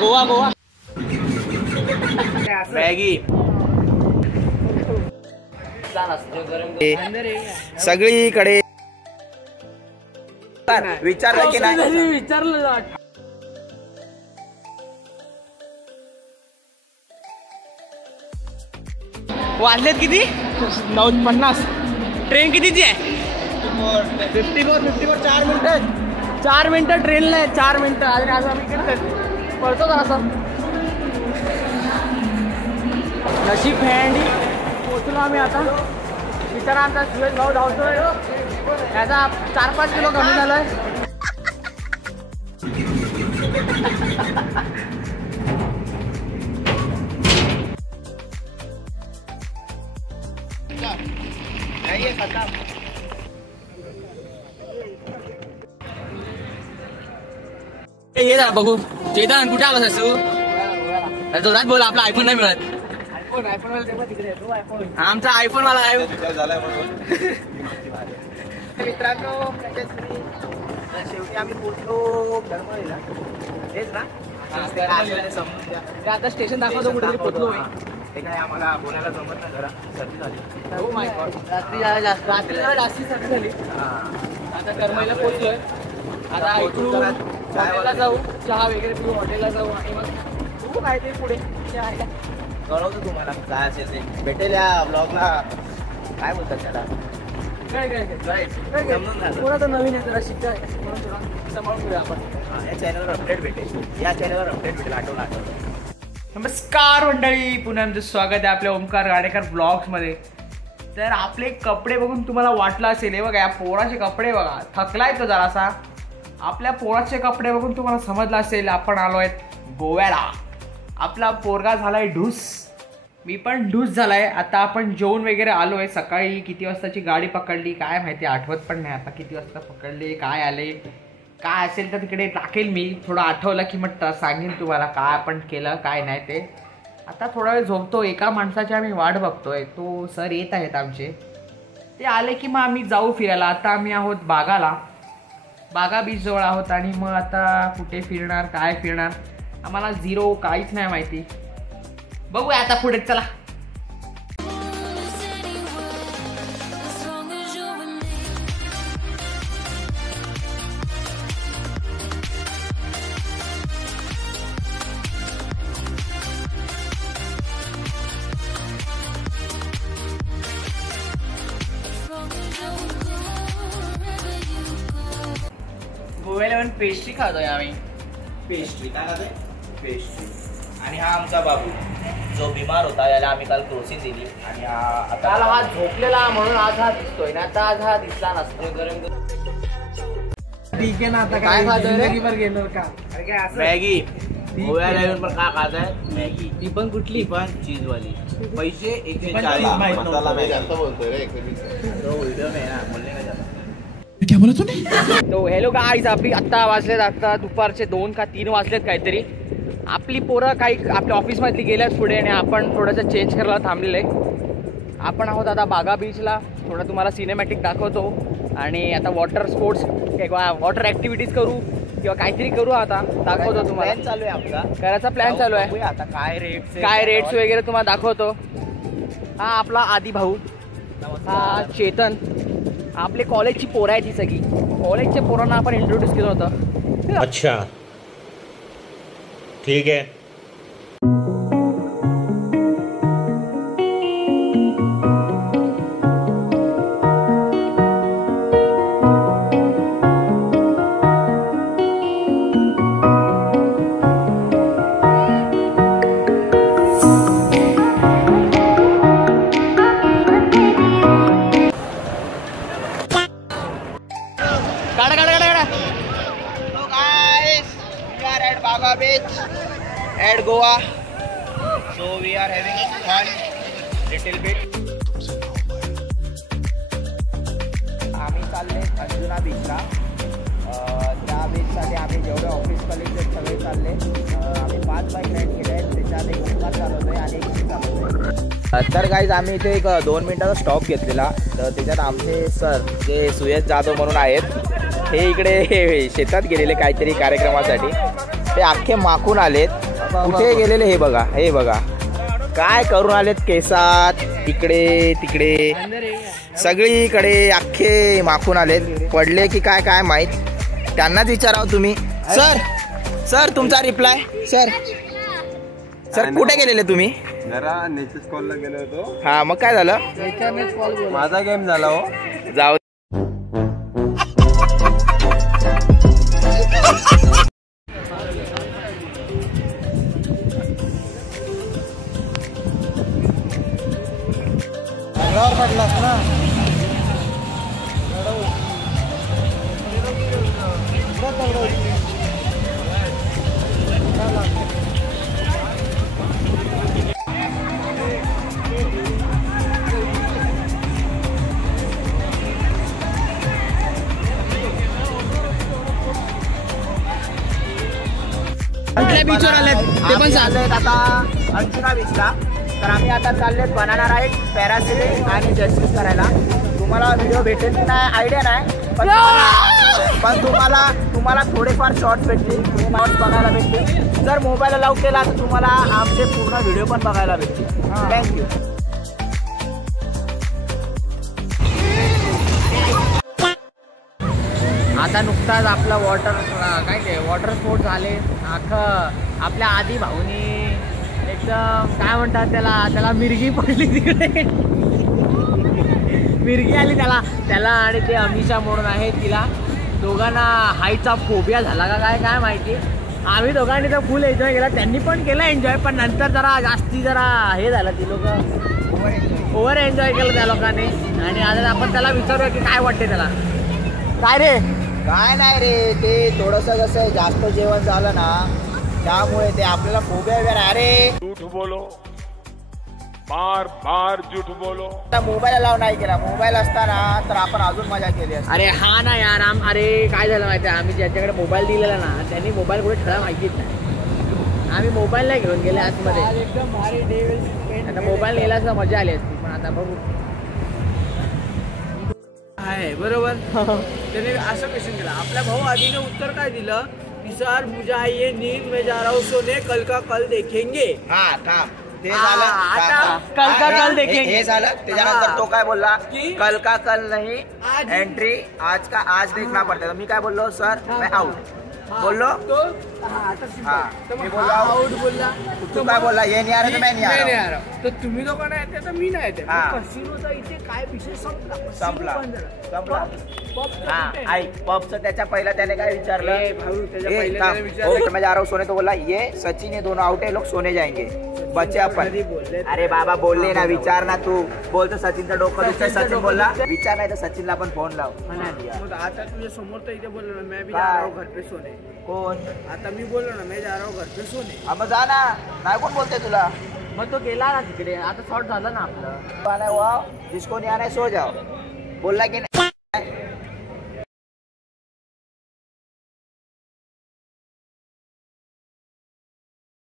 Goa Goa Maggi सगळीकडे विचारलं की नाही विचारलं. वाजलेत किती 9:50. ट्रेन कितीची आहे 54 4 मिनिटं ट्रेनला आहे. 4 मिनिटं आणि आज आम्ही इकडे पळतो का असं नशीब फॅन्डी पोचलो आम्ही आता. बिचारा आमचा सुरेश भाऊ धावतोय याचा 4-5 किलो कमी झालाय. ये ना बघू चेतन कुठे आलास तू जोरात बोल. आपला आयफोन नाही मिळत. आमचा आयफोन वाला आहे मित्रांनो. शेवटी आम्ही पोचलो धर्मळीला. तेच ना आता स्टेशन दाखवतो कुठे पोचलो. ते काय आम्हाला बोलायला जमत नाही जरा सर्दी झाली. हो माय गॉड रात्री जरा जास्ती सर्दी झाली. आता धर्मळीला पोचलोय. आता हॉटेलला जाऊ चहा वगैरे पिऊ. हॉटेलला जाऊ आणि मग खूप काय ते पुढे कळवतो तुम्हाला काय असेल ते. भेटेल या ब्लॉगला. काय बोलतात त्याला कोणाचं नवीन आहे जरा शिकाय सांभाळून घेऊया आपण. या चॅनलवर अपडेट भेटेल. या चॅनलवर अपडेट भेटेल आठवलं. नमस्कार मंडळी, पुन्हा आमचं स्वागत आहे आपल्या ओमकार गाडेकर ब्लॉग्समध्ये. तर आपले कपडे बघून तुम्हाला वाटलं असेल हे बघा या पोराचे कपडे बघा. थकलाय तो जरासा. आपल्या पोराचे कपडे बघून तुम्हाला समजलं असेल आपण आलो आहेत गोव्याला. आपला पोरगा झालाय ढूस. मी पण ढूस झालाय. आता आपण जेवून वगैरे आलो आहे. सकाळी किती वाजताची गाडी पकडली काय माहिती आठवत पण नाही आता किती वाजता पकडले काय आले. काय असेल तर तिकडे टाकेल मी. थोडं आठवलं की मग सांगेन तुम्हाला काय आपण केलं काय नाही ते. आता थोडा वेळ झोपतो. एका माणसाची आम्ही वाट बघतोय. तो सर येत आहेत आमचे. ते आले की मग आम्ही जाऊ फिरायला. आता आम्ही आहोत बागा बीच जवळ आहोत. आणि मग आता कुठे फिरणार काय फिरणार आम्हाला झिरो काहीच नाही माहिती. बघूया आता पुढे चला. गोव्याला पण पेस्ट्री खातोय आम्ही. पेस्ट्री काय खातोय पेस्ट्री. आणि हा आमचा बाबू जो बिमार होता याला आम्ही काल क्रोसिन दिली. आणि आता हा झोपलेला म्हणून आज हा दिसतोय ना. आता आज हा दिसला नसतो. ठीक आहे ना. आता काय खातोय गेलो का मॅगी. गोव्याला येऊन पण काय खाताय मॅगी. ती पण कुठली पण चीजवाली. पैसे 140 बोलतोय रे. व्हिडिओ में ना बोलने का जाता. क्या बोला तूने. तो हॅलो गाईज आपली आत्ता वाजलेत आता दुपारचे 2 का 3 वाजलेत काहीतरी. आपली पोरं काही आपल्या ऑफिसमधली गेल्यात पुढे आणि आपण थोडंसं चेंज करायला थांबलेलं आहे. आपण आहोत आता बागा बीचला. थोडं तुम्हाला सिनेमॅटिक दाखवतो. आणि आता वॉटर स्पोर्ट्स किंवा वॉटर ॲक्टिव्हिटीज करू किंवा काहीतरी करू. आता दाखवतो तुम्हाला. प्लॅन चालू आहे आपला करायचा प्लॅन चालू आहे. आता काय रेट्स वगैरे तुम्हाला दाखवतो. हा आपला आदी भाऊ. हा चेतन. आपले कॉलेजची पोरं आहे ती सगळी. कॉलेजच्या पोरांना आपण इंट्रोड्यूस केलं होतं. अच्छा ठीक आहे. Beach at Goa, so we are having fun little bit. आम्ही चालले अंजुना बीचला. त्या बीचसाठी आम्ही जेवढे ऑफिस कलिग्स आहेत सगळे चालले. आम्ही 5 बाईक राईड केले आहेत. त्याच्यात एक ओंकार चालवतोय आणि एक मी चालवतोय. तर गाईज आम्ही इथे एक 2 मिनिटाचा स्टॉप घेतलेला. तर त्याच्यात आमचे सर जे सुयश जाधव म्हणून आहेत हे इकडे शेतात गेलेले काहीतरी कार्यक्रमासाठी. ते अख्खे माखून आलेत. कुठे गेलेले हे बघा, हे बघा काय करून आलेत केसात, इकडे तिकडे सगळीकडे अख्खे माखून आलेत. पडले की काय काय माहित, त्यांनाच विचारावं तुम्ही. सर सर तुमचा रिप्लाय. सर सर कुठे गेलेले तुम्ही? जरा नेचर्स कॉलला गेलो होतो. हा मग काय झालं? माझा गेम झाला हो. जाऊ पडलास ना. कुठल्या बीचवर आलेत ते पण सांगतायत. आता अंजुना बीचला तर आम्ही आता चाललेत बनाना राईड, पॅरासेलिंग आणि जस्टिस करायला. तुम्हाला व्हिडिओ भेटेल की नाही आयडिया नाही, पण तुम्हाला थोडेफार शॉर्ट्स भेटतील, शॉर्ट्स बघायला भेटतील. जर मोबाईल अलाउ केला तर तुम्हाला आमचे पूर्ण व्हिडिओ पण बघायला भेटतील. थँक्यू. आता नुकताच आपला वॉटर स्पोर्ट झाले. अख्खं आपल्या आधी भाऊनी एकदम काय म्हणतात त्याला मिरगी पडली तिकडे. मिरगी आली त्याला आणि ते अमिषा म्हणून आहे, तिला दोघांना हाईटचा फोबिया झाला का काय माहिती. आम्ही दोघांनी तर फुल एन्जॉय केला, त्यांनी पण केला एन्जॉय, पण नंतर जरा हे झालं. ती लोक ओव्हर एन्जॉय केलं त्या लोकांनी. आणि आता आपण त्याला विचारूया की काय वाटते त्याला. काय रे? काय नाही रे, ते थोडंसं कसं जास्त जेवण झालं ना त्यामुळे ते आपल्याला फोबिया वगैरे. अरे झूठ बोलो, बार बार झूठ बोलो. मोबाईल अलाव नाही केला, मोबाईल असताना तर आपण अजून मजा केली असती. अरे हा ना यार, अरे काय झालं माहिती आहे, आम्ही ज्याच्याकडे मोबाईल दिलेला ना त्यांनी मोबाईल कुठे ठेवला माहितीच नाही. आम्ही मोबाईल नाही घेऊन गेले आतमध्ये. एकदम भारी डे. आता मोबाईल नेला असता मजा आली असती, पण आता बघू. आहे बरोबर. त्याने असं क्वेश्चन केला, आपल्या भाऊ आधीने उत्तर काय दिलं? निसार मुझा ये नींद में जा रहा हूँ सोने, कल का कल देखेंगे. हा थांब, ते झालं. आता कल का कल देखेंगे हे झालं. त्याच्यानंतर तो काय बोलला की? कल का कल नहीं, आज- एंट्री आज का आज देखना पड़ता. मी काय बोललो, सर मैं आउट बोललो. तो आता simple. हा, तर मी मग बोललो हा out. out बोलला. तू काय बोलला, ये नहीं आ रहा तो मैं नहीं आ रहा. रहा. तर तुम्ही लोकांना येते तर मी नाही येते. हा. कसिनोचा इथे काय विषय संपला. संपला. बंद झाला. संपला. पब हा ऐक, पबचं त्याच्या पहिला त्याने काय विचारलं, ए, भाऊ, त्याच्या ए, पहिलं थांब. त्याने विचारलं. ओके, मैं जा रहा हूँ सोने. तो बोला ये सचिन ये दोनों आउट है, लोग सोने जाएंगे, बच्चे अपन. कधी बोलले? अरे बाबा बोलले ना, विचार ना तू. बोलतो सचिनचं डोकं दुखतं. सचिनचं सचिन डोकं बोलला दुखतं. विचार नाही तर सचिनला पण फोन लाव. मग आता तुझ्या समोर तर इथे बोललो ना, मैं भी काय? जा रहा हूँ घर पे सोने. कोण? आता मी बोललो ना, मैं जा रहा हूँ घर पे सोने. हा, मग जा ना. नाही कोण बोलते तुला? मग तो गेला ना तिकडे. आता शॉर्ट झाला ना आपलं. आना हुआ जिसको नहीं आना है सो जाओ. बोलला की